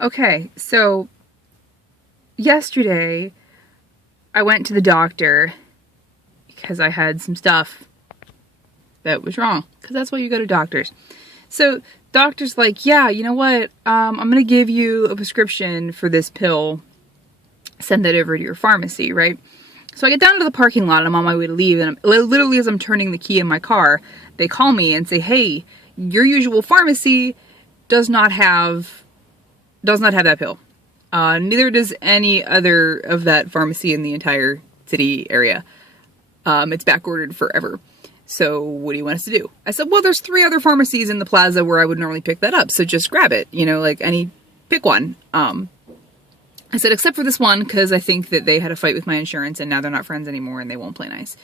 Okay, so yesterday I went to the doctor because I had some stuff that was wrong. Because that's why you go to doctors. So doctor's like, yeah, you know what? I'm going to give you a prescription for this pill. Send that over to your pharmacy, right? So I get down to the parking lot and I'm on my way to leave. And literally as I'm turning the key in my car, they call me and say, hey, your usual pharmacy does not have that pill. Neither does any other of that pharmacy in the entire city area. It's back ordered forever. So what do you want us to do? I said, well, there's 3 other pharmacies in the plaza where I would normally pick that up. So just grab it, pick one. I said, except for this one, because I think that they had a fight with my insurance and now they're not friends anymore and they won't play nice.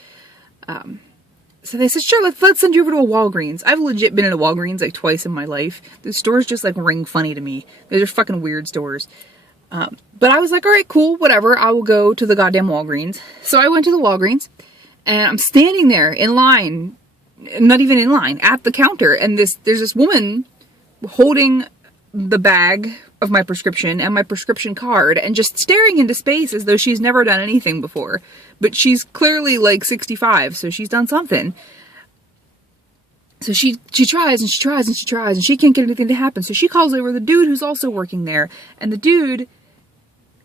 So they said, sure, let's send you over to a Walgreens. I've legit been in a Walgreens like twice in my life. The stores just like ring funny to me. Those are fucking weird stores. But I was like, all right, cool, whatever. I will go to the goddamn Walgreens. So I went to the Walgreens and I'm standing there in line, not even in line, at the counter. And there's this woman holding the bag of my prescription and my prescription card and just staring into space as though she's never done anything before. But she's clearly like 65, so she's done something. So she tries and she tries and she tries and she can't get anything to happen. So she calls over the dude who's also working there. And the dude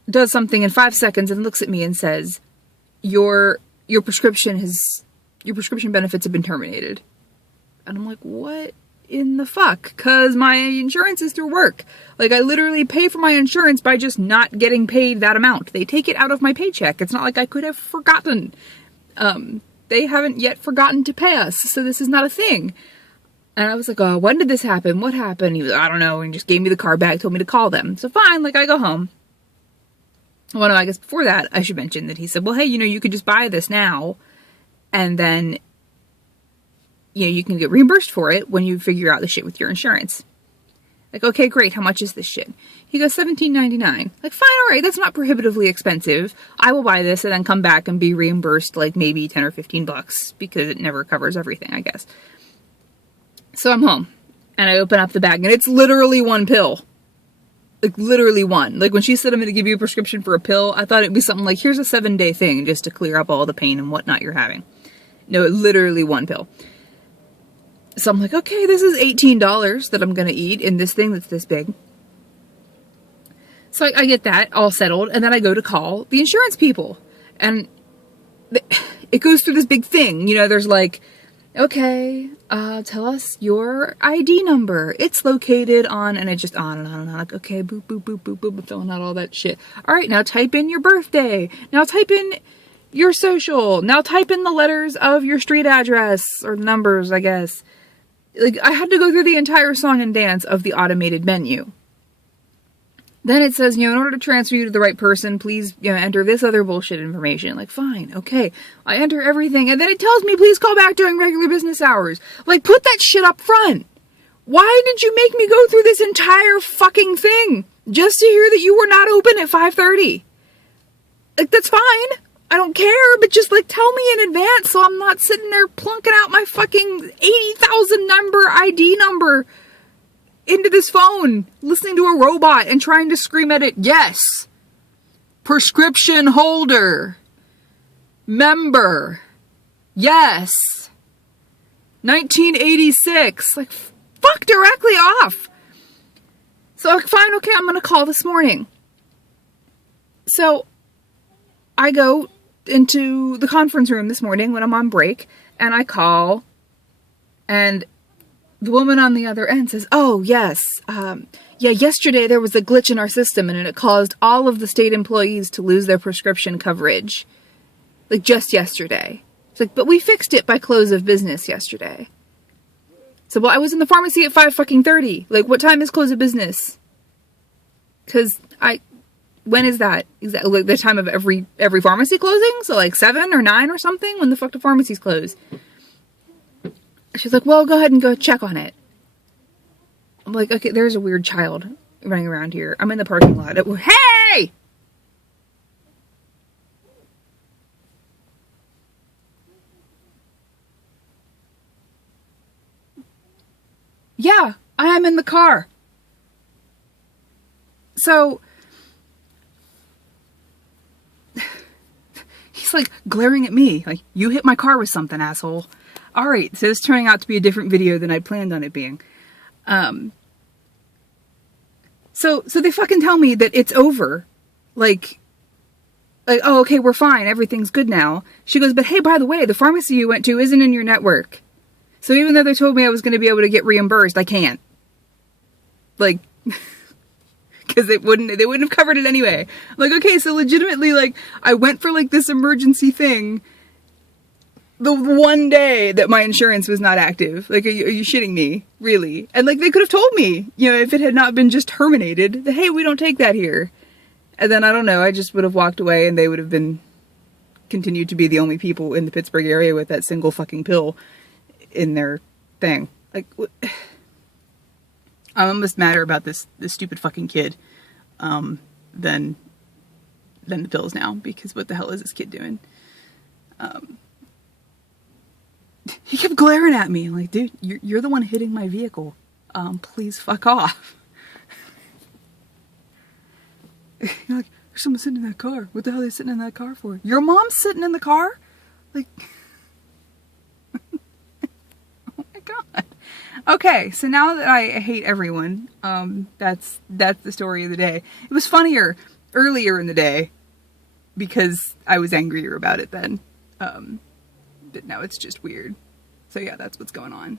does something in 5 seconds and looks at me and says, your prescription benefits have been terminated. And I'm like, what in the fuck? Because my insurance is through work. Like, I literally pay for my insurance by just not getting paid that amount. They take it out of my paycheck. It's not like I could have forgotten. They haven't yet forgotten to pay us, so this is not a thing. And I was like, oh, when did this happen? What happened? He was, I don't know, and just gave me the card back, told me to call them. So fine, I go home. Well, no, I guess before that, I should mention that he said, well, hey, you could just buy this now, and then you can get reimbursed for it when you figure out the shit with your insurance. Like, okay, great. How much is this shit? He goes, $17.99. Like, fine, all right. That's not prohibitively expensive. I will buy this and then come back and be reimbursed like maybe 10 or 15 bucks because it never covers everything, I guess. So I'm home and I open up the bag and it's literally one pill. Like, literally one. Like, when she said, I'm going to give you a prescription for a pill, I thought it'd be something like, here's a 7-day thing just to clear up all the pain and whatnot you're having. No, literally one pill. So I'm like, okay, this is $18 that I'm going to eat in this thing that's this big. So I get that all settled, and then I go to call the insurance people. And it goes through this big thing. There's like, okay, tell us your ID number. It's located on, and it just on and on and on. Like, okay, boop, boop, boop, boop, boop, filling out all that shit. All right, now type in your birthday. Now type in your social. Now type in the letters of your street address, or numbers, I guess. Like, I had to go through the entire song and dance of the automated menu. Then it says, in order to transfer you to the right person, please, enter this other bullshit information. Like, fine, okay. I enter everything, and then it tells me, please call back during regular business hours. Like, put that shit up front. Why did you make me go through this entire fucking thing just to hear that you were not open at 5:30? Like, that's fine. I don't care, but just, tell me in advance so I'm not sitting there plunking out my fucking 80,000 number ID number into this phone, listening to a robot and trying to scream at it, yes, prescription holder, member, yes, 1986, fuck directly off. So, fine, okay, I'm gonna call this morning. So, I go into the conference room this morning when I'm on break, and I call, and the woman on the other end says, oh, yes, yesterday there was a glitch in our system, and it caused all of the state employees to lose their prescription coverage. Just yesterday. It's like, but we fixed it by close of business yesterday. So, well, I was in the pharmacy at 5:30. What time is close of business? Because when is that? Is that the time of every pharmacy closing? So 7 or 9 or something? When the fuck do pharmacies close? She's like, well, go ahead and go check on it. I'm like, okay, there's a weird child running around here. I'm in the parking lot. Hey! Yeah, I am in the car. So he's like glaring at me, like, you hit my car with something, asshole. Alright, so it's turning out to be a different video than I planned on it being. So they fucking tell me that it's over. Like, oh, okay, we're fine, everything's good now. She goes, but hey, by the way, the pharmacy you went to isn't in your network. So even though they told me I was going to be able to get reimbursed, I can't. Like, because they wouldn't have covered it anyway. Like, okay, so legitimately, like, I went for, like, this emergency thing the one day that my insurance was not active. Like, are you shitting me? Really? And, like, they could have told me, you know, if it had not been just terminated, that, hey, we don't take that here. And then, I don't know, I just would have walked away and they would have continued to be the only people in the Pittsburgh area with that single fucking pill in their thing. Like, I'm almost madder about this stupid fucking kid, than the pills now, because what the hell is this kid doing? He kept glaring at me. I'm like, dude, you're the one hitting my vehicle. Please fuck off. You're like, there's someone sitting in that car. What the hell are they sitting in that car for? Your mom's sitting in the car? Like, oh my god. Okay, so now that I hate everyone, that's the story of the day. It was funnier earlier in the day because I was angrier about it then. But now it's just weird. So yeah, that's what's going on.